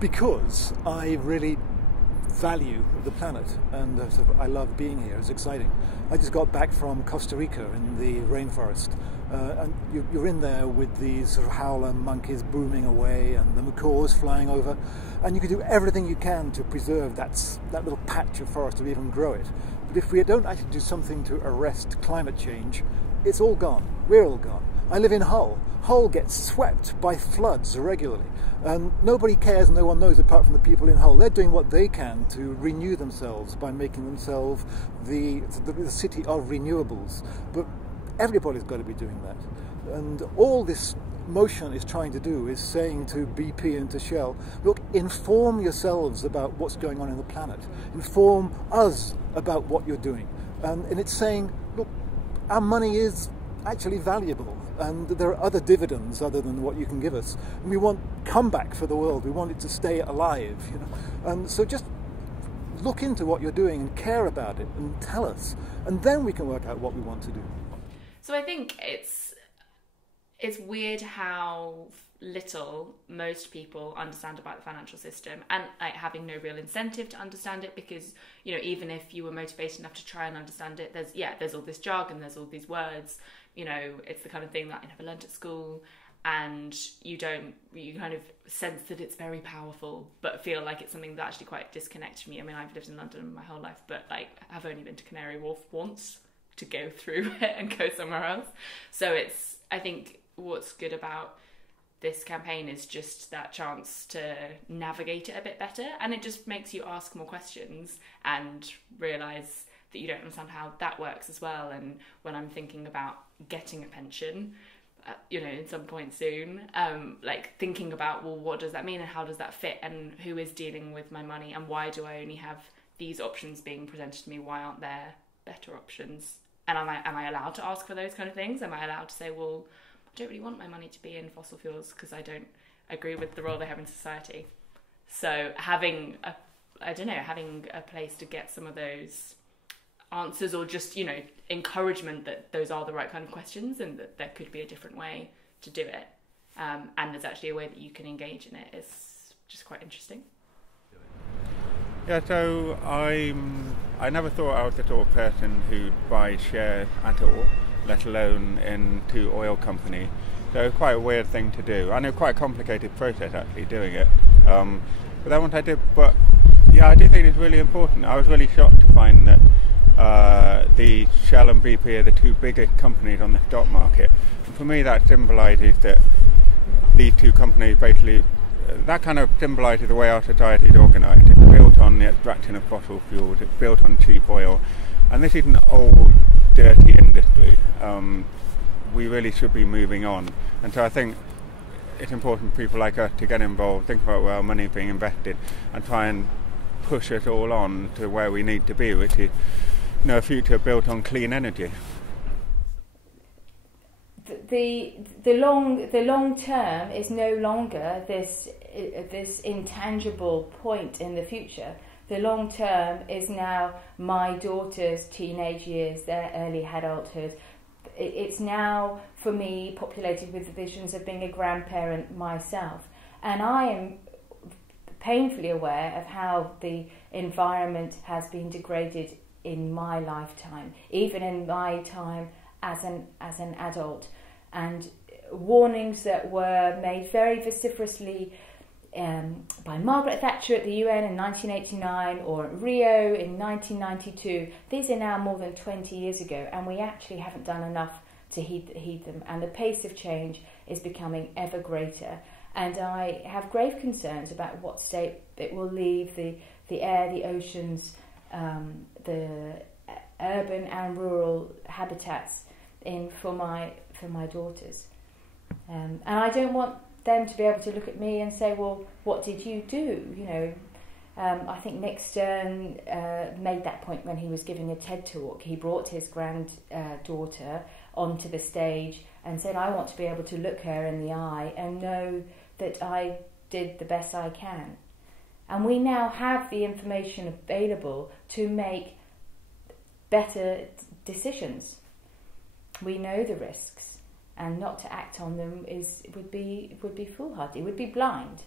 because I really value the planet, and I love being here. It's exciting. I just got back from Costa Rica in the rainforest, and you're in there with these sort of howler monkeys booming away and the macaws flying over, and you can do everything you can to preserve that little patch of forest or even grow it. But if we don't actually do something to arrest climate change, it's all gone. We're all gone. I live in Hull. Hull gets swept by floods regularly. And nobody cares, no one knows apart from the people in Hull. They're doing what they can to renew themselves by making themselves the city of renewables. But everybody's got to be doing that. And all this motion is trying to do is saying to BP and to Shell, look, inform yourselves about what's going on in the planet. Inform us about what you're doing. And it's saying, look, our money is actually valuable, and there are other dividends other than what you can give us. And we want comeback for the world. We want it to stay alive, you know. And so just look into what you're doing and care about it and tell us, and then we can work out what we want to do. So I think it's weird how little most people understand about the financial system, and like having no real incentive to understand it, because, you know, even if you were motivated enough to try and understand it, there's all this jargon, there's all these words, you know, it's the kind of thing that I never learned at school, and you kind of sense that it's very powerful but feel like it's something that actually quite disconnects from you. I mean, I've lived in London my whole life, but like I've only been to Canary Wharf once to go through it and go somewhere else. So I think what's good about this campaign is just that chance to navigate it a bit better, and it just makes you ask more questions and realise that you don't understand how that works as well. And when I'm thinking about getting a pension, you know, in some point soon, like thinking about, well, what does that mean and how does that fit, and who is dealing with my money, and why do I only have these options being presented to me? Why aren't there better options? And am I allowed to ask for those kind of things? Am I allowed to say, well, I don't really want my money to be in fossil fuels because I don't agree with the role they have in society? So having a place to get some of those answers, or just, you know, encouragement that those are the right kind of questions and that there could be a different way to do it, and there's actually a way that you can engage in it, is just quite interesting. Yeah, so I never thought I was the sort of person who'd buy shares at all, let alone into oil company. So it was quite a weird thing to do, and it was quite a complicated process actually doing it. But then once I did, but yeah, I do think it's really important. I was really shocked to find that the Shell and BP are the two biggest companies on the stock market. And for me, that symbolises that these two companies basically, that kind of symbolises the way our society is organised. It's built on the extraction of fossil fuels, it's built on cheap oil, and this is an old, dirty industry. We really should be moving on. And so I think it's important for people like us to get involved, think about where our money is being invested, and try and push us all on to where we need to be, which is, you know, a future built on clean energy. The long term is no longer this intangible point in the future. The long term is now my daughter's teenage years, their early adulthood. It's now, for me, populated with visions of being a grandparent myself. And I am painfully aware of how the environment has been degraded in my lifetime, even in my time as an adult. And warnings that were made very vociferously by Margaret Thatcher at the UN in 1989 or at Rio in 1992. These are now more than 20 years ago, and we actually haven't done enough to heed them. And the pace of change is becoming ever greater. And I have grave concerns about what state it will leave the air, the oceans, the urban and rural habitats in for my daughters. And I don't want them to be able to look at me and say, well, what did you do? You know, I think Nick Stern made that point when he was giving a TED talk. He brought his granddaughter onto the stage and said, I want to be able to look her in the eye and know that I did the best I can. And we now have the information available to make better decisions. We know the risks, and not to act on them would be foolhardy, would be blind.